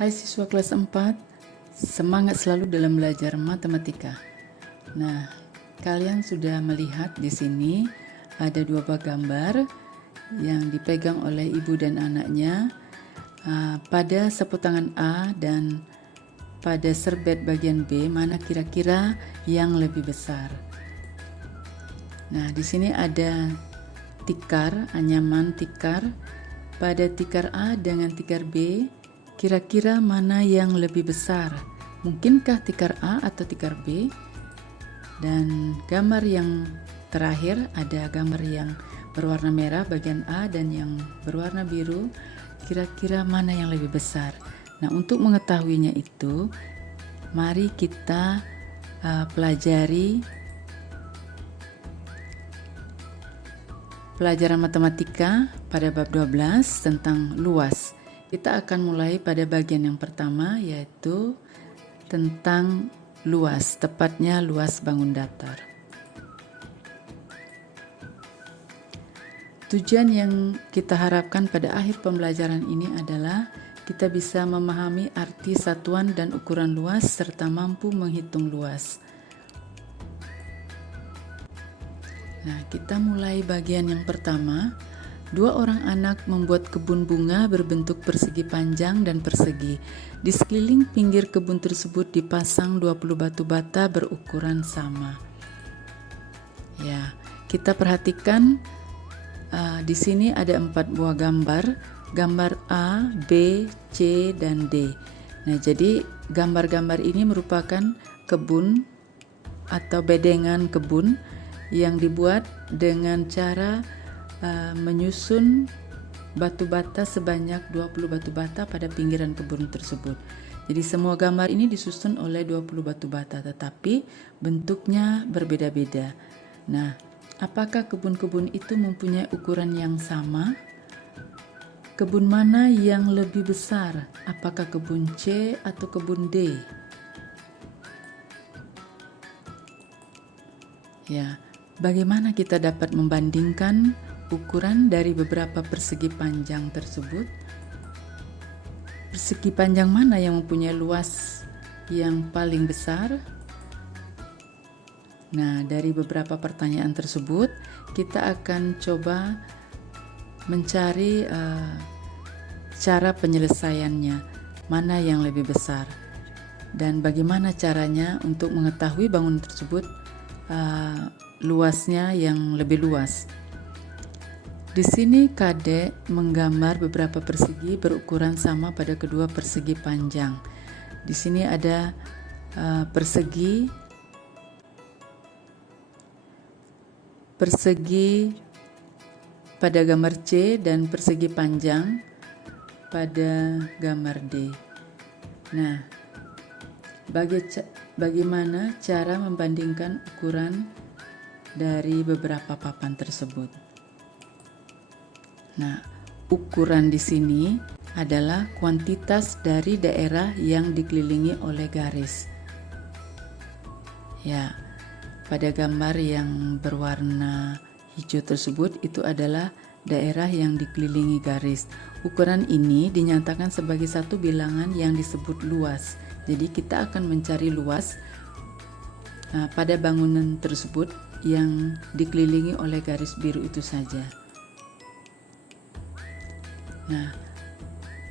Hai siswa kelas 4, semangat selalu dalam belajar matematika. Nah, kalian sudah melihat di sini ada dua buah gambar yang dipegang oleh ibu dan anaknya pada sapu tangan A dan pada serbet bagian B, mana kira-kira yang lebih besar. Nah, di sini ada tikar, anyaman tikar. Pada tikar A dengan tikar B, kira-kira mana yang lebih besar? Mungkinkah tikar A atau tikar B? Dan gambar yang terakhir ada gambar yang berwarna merah bagian A dan yang berwarna biru. Kira-kira mana yang lebih besar? Nah, untuk mengetahuinya itu, mari kita pelajari pelajaran matematika pada bab 12 tentang luas. Kita akan mulai pada bagian yang pertama, yaitu tentang luas, tepatnya luas bangun datar. Tujuan yang kita harapkan pada akhir pembelajaran ini adalah kita bisa memahami arti satuan dan ukuran luas serta mampu menghitung luas. Nah, kita mulai bagian yang pertama. Dua orang anak membuat kebun bunga berbentuk persegi panjang dan persegi. Di sekeliling pinggir kebun tersebut dipasang 20 batu bata berukuran sama. Ya, kita perhatikan di sini ada 4 buah gambar. Gambar A, B, C, dan D. Nah, jadi gambar-gambar ini merupakan kebun atau bedengan kebun yang dibuat dengan cara menyusun batu bata sebanyak 20 batu bata pada pinggiran kebun tersebut. Jadi semua gambar ini disusun oleh 20 batu bata, tetapi bentuknya berbeda-beda. Nah, apakah kebun-kebun itu mempunyai ukuran yang sama? Kebun mana yang lebih besar? Apakah kebun C atau kebun D? Ya, bagaimana kita dapat membandingkan ukuran dari beberapa persegi panjang tersebut? Persegi panjang mana yang mempunyai luas yang paling besar? Nah, dari beberapa pertanyaan tersebut, kita akan coba mencari cara penyelesaiannya, mana yang lebih besar, dan bagaimana caranya untuk mengetahui bangunan tersebut luasnya yang lebih luas. Di sini Kadek menggambar beberapa persegi berukuran sama pada kedua persegi panjang. Di sini ada persegi pada gambar C dan persegi panjang pada gambar D. Nah, bagaimana cara membandingkan ukuran dari beberapa papan tersebut? Nah, ukuran di sini adalah kuantitas dari daerah yang dikelilingi oleh garis. Ya, pada gambar yang berwarna hijau tersebut itu adalah daerah yang dikelilingi garis. Ukuran ini dinyatakan sebagai satu bilangan yang disebut luas. Jadi kita akan mencari luas pada bangunan tersebut yang dikelilingi oleh garis biru itu saja. Nah,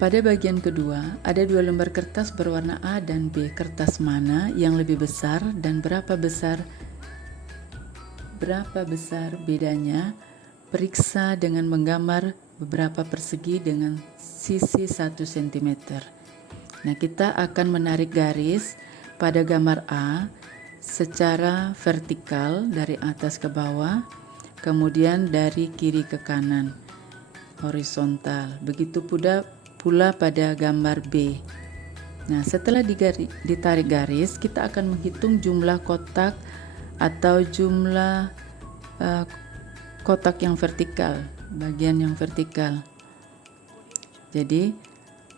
pada bagian kedua ada 2 lembar kertas berwarna A dan B. Kertas mana yang lebih besar dan berapa besar bedanya? Periksa dengan menggambar beberapa persegi dengan sisi 1 cm. Nah, kita akan menarik garis pada gambar A secara vertikal dari atas ke bawah, kemudian dari kiri ke kanan, horizontal. Begitu pula pada gambar B. Nah, setelah ditarik garis, kita akan menghitung jumlah kotak atau jumlah kotak yang vertikal, bagian yang vertikal. Jadi,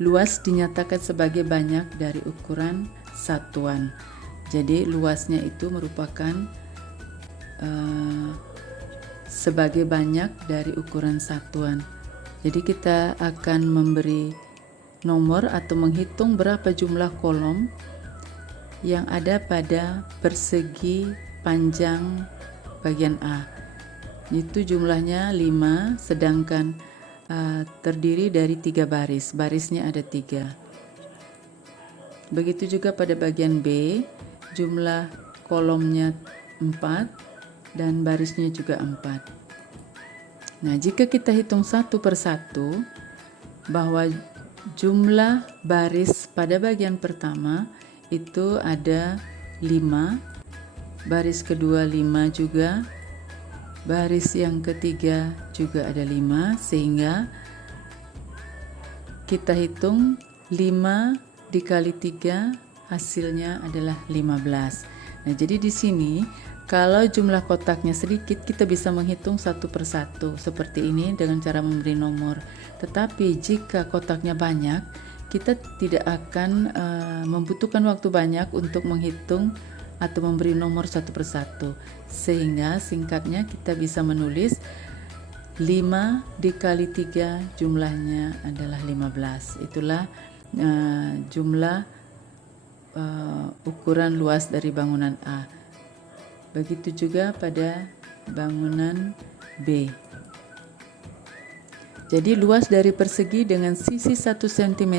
luas dinyatakan sebagai banyak dari ukuran satuan. Jadi, luasnya itu merupakan sebagai banyak dari ukuran satuan. Jadi, kita akan memberi nomor atau menghitung berapa jumlah kolom yang ada pada persegi panjang bagian A. Itu jumlahnya 5, sedangkan terdiri dari 3 baris. Barisnya ada 3. Begitu juga pada bagian B, jumlah kolomnya 4 dan barisnya juga 4. Nah, jika kita hitung satu persatu, bahwa jumlah baris pada bagian pertama itu ada 5, baris kedua 5 juga, baris yang ketiga juga ada 5, sehingga kita hitung 5 dikali 3 hasilnya adalah 15. Nah, jadi di sini kalau jumlah kotaknya sedikit, kita bisa menghitung satu persatu seperti ini dengan cara memberi nomor. Tetapi jika kotaknya banyak, kita tidak akan membutuhkan waktu banyak untuk menghitung atau memberi nomor satu persatu, sehingga singkatnya kita bisa menulis 5 dikali 3 jumlahnya adalah 15. Itulah jumlah ukuran luas dari bangunan A. Begitu juga pada bangunan B. Jadi luas dari persegi dengan sisi 1 cm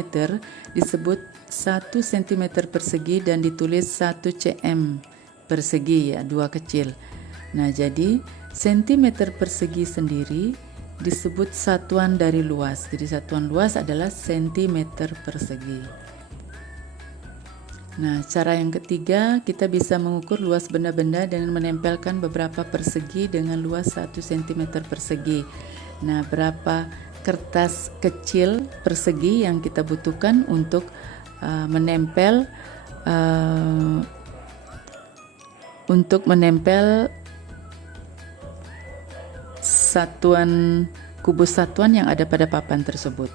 disebut 1 cm persegi dan ditulis 1 cm persegi, ya, 2 kecil. Nah, jadi cm persegi sendiri disebut satuan dari luas. Jadi satuan luas adalah cm persegi. Nah, cara yang ketiga, kita bisa mengukur luas benda-benda dengan menempelkan beberapa persegi dengan luas 1 cm persegi. Nah, berapa kertas kecil persegi yang kita butuhkan untuk menempel satuan kubus satuan yang ada pada papan tersebut.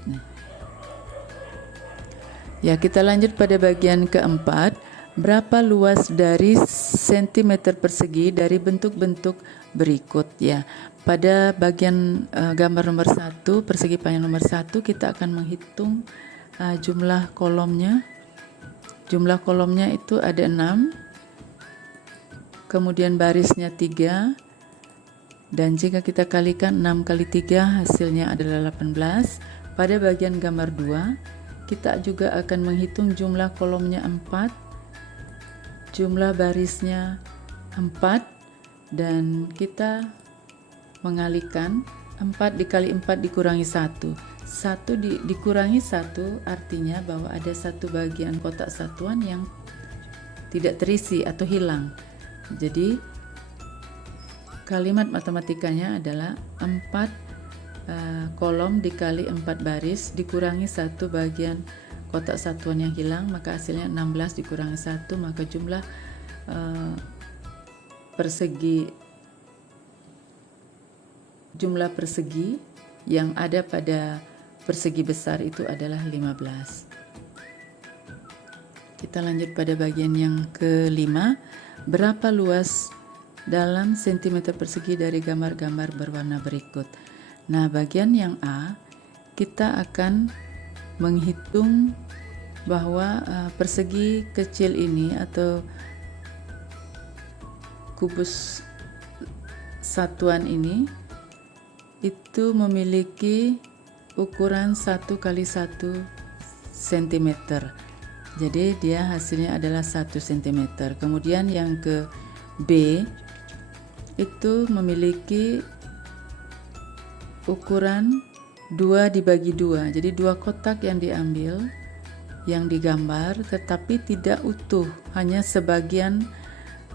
Ya, kita lanjut pada bagian keempat. Berapa luas dari sentimeter persegi dari bentuk-bentuk berikut, ya. Pada bagian gambar nomor 1, persegi panjang nomor 1, kita akan menghitung jumlah kolomnya. Jumlah kolomnya itu ada 6. Kemudian barisnya 3. Dan jika kita kalikan 6 kali 3 hasilnya adalah 18. Pada bagian gambar 2, kita juga akan menghitung jumlah kolomnya 4. Jumlah barisnya 4, dan kita mengalikan 4 dikali 4 dikurangi 1. 1 dikurangi 1 artinya bahwa ada satu bagian kotak satuan yang tidak terisi atau hilang. Jadi kalimat matematikanya adalah 4 kolom dikali 4 baris dikurangi 1 bagian kotak satuan yang hilang, maka hasilnya 16 dikurangi 1, maka jumlah persegi yang ada pada persegi besar itu adalah 15. Kita lanjut pada bagian yang kelima. Berapa luas dalam sentimeter persegi dari gambar-gambar berwarna berikut? Nah, bagian yang A, kita akan menghitung bahwa persegi kecil ini atau kubus satuan ini itu memiliki ukuran 1 kali 1 cm. Jadi dia hasilnya adalah 1 cm. Kemudian yang ke B itu memiliki ukuran 2 dibagi 2. Jadi 2 kotak yang diambil, yang digambar, tetapi tidak utuh, hanya sebagian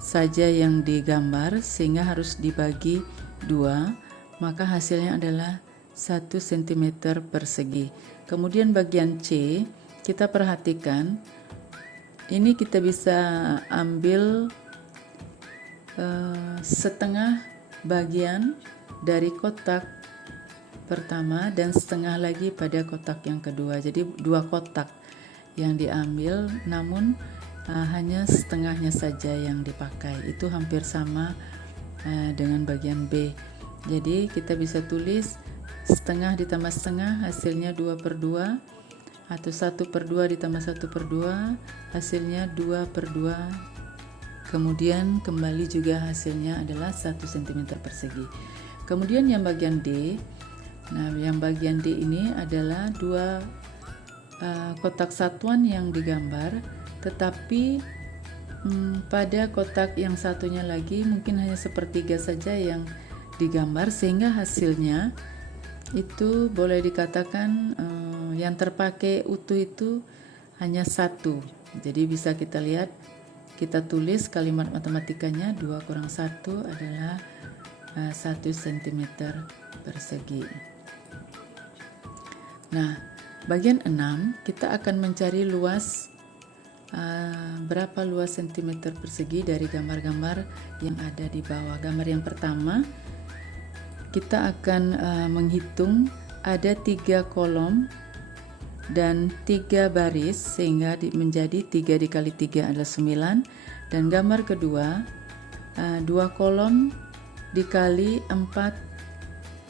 saja yang digambar, sehingga harus dibagi 2, maka hasilnya adalah 1 cm persegi. Kemudian bagian C, kita perhatikan, ini kita bisa ambil setengah bagian dari kotak pertama dan setengah lagi pada kotak yang kedua. Jadi 2 kotak yang diambil, namun hanya setengahnya saja yang dipakai. Itu hampir sama dengan bagian B. Jadi kita bisa tulis setengah ditambah setengah hasilnya 2/2. atau 1/2 ditambah 1/2 hasilnya 2/2, kemudian kembali juga hasilnya adalah 1 cm persegi. Kemudian yang bagian D, nah yang bagian D ini adalah dua kotak satuan yang digambar, tetapi pada kotak yang satunya lagi mungkin hanya sepertiga saja yang digambar, sehingga hasilnya itu boleh dikatakan yang terpakai utuh itu hanya 1. Jadi bisa kita lihat, kita tulis kalimat matematikanya 2 kurang 1 adalah 1 cm persegi. Nah, bagian 6 kita akan mencari luas, berapa luas cm persegi dari gambar-gambar yang ada di bawah. Gambar yang pertama kita akan menghitung ada 3 kolom dan 3 baris, sehingga menjadi 3 dikali 3 adalah 9. Dan gambar kedua 2 kolom dikali 4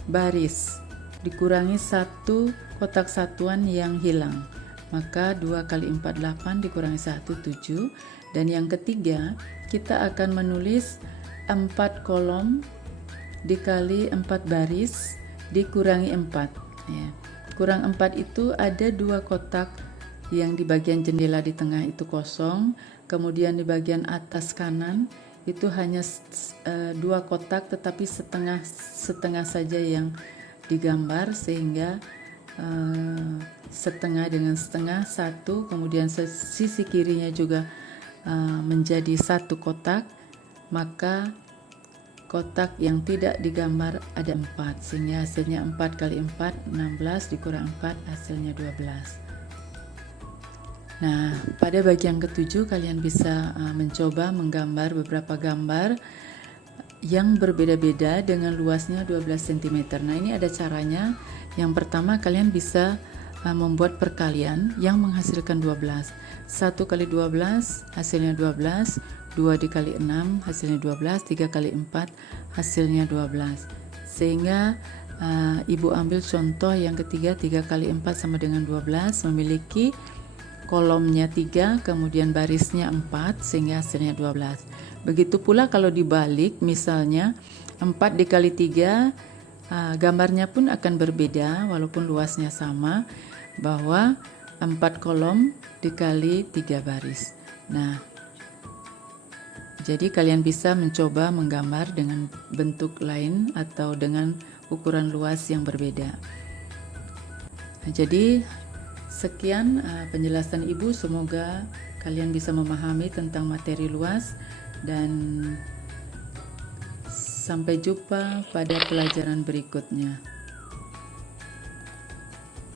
baris dikurangi 1 kotak satuan yang hilang, maka 2 kali 4 8 dikurangi 1 7. Dan yang ketiga kita akan menulis 4 kolom dikali 4 baris dikurangi 4 ya. Kurang 4 itu ada 2 kotak yang di bagian jendela di tengah itu kosong, kemudian di bagian atas kanan itu hanya 2 kotak tetapi setengah saja yang digambar, sehingga setengah dengan setengah 1, kemudian sisi kirinya juga menjadi 1 kotak, maka kotak yang tidak digambar ada 4, sehingga hasilnya 4 kali 4 16 dikurang 4 hasilnya 12. Nah, pada bagian ketujuh kalian bisa mencoba menggambar beberapa gambar yang berbeda-beda dengan luasnya 12 cm. Nah, ini ada caranya. Yang pertama, kalian bisa membuat perkalian yang menghasilkan 12. 1 kali 12 hasilnya 12, 2 dikali 6 hasilnya 12, 3 kali 4 hasilnya 12. Sehingga ibu ambil contoh yang ketiga, 3 kali 4 sama dengan 12, memiliki kolomnya 3, kemudian barisnya 4, sehingga hasilnya 12. Begitu pula kalau dibalik, misalnya 4 dikali 3, gambarnya pun akan berbeda walaupun luasnya sama, bahwa 4 kolom dikali 3 baris. Nah, jadi kalian bisa mencoba menggambar dengan bentuk lain atau dengan ukuran luas yang berbeda. Nah, jadi sekian penjelasan Ibu, semoga kalian bisa memahami tentang materi luas, dan sampai jumpa pada pelajaran berikutnya.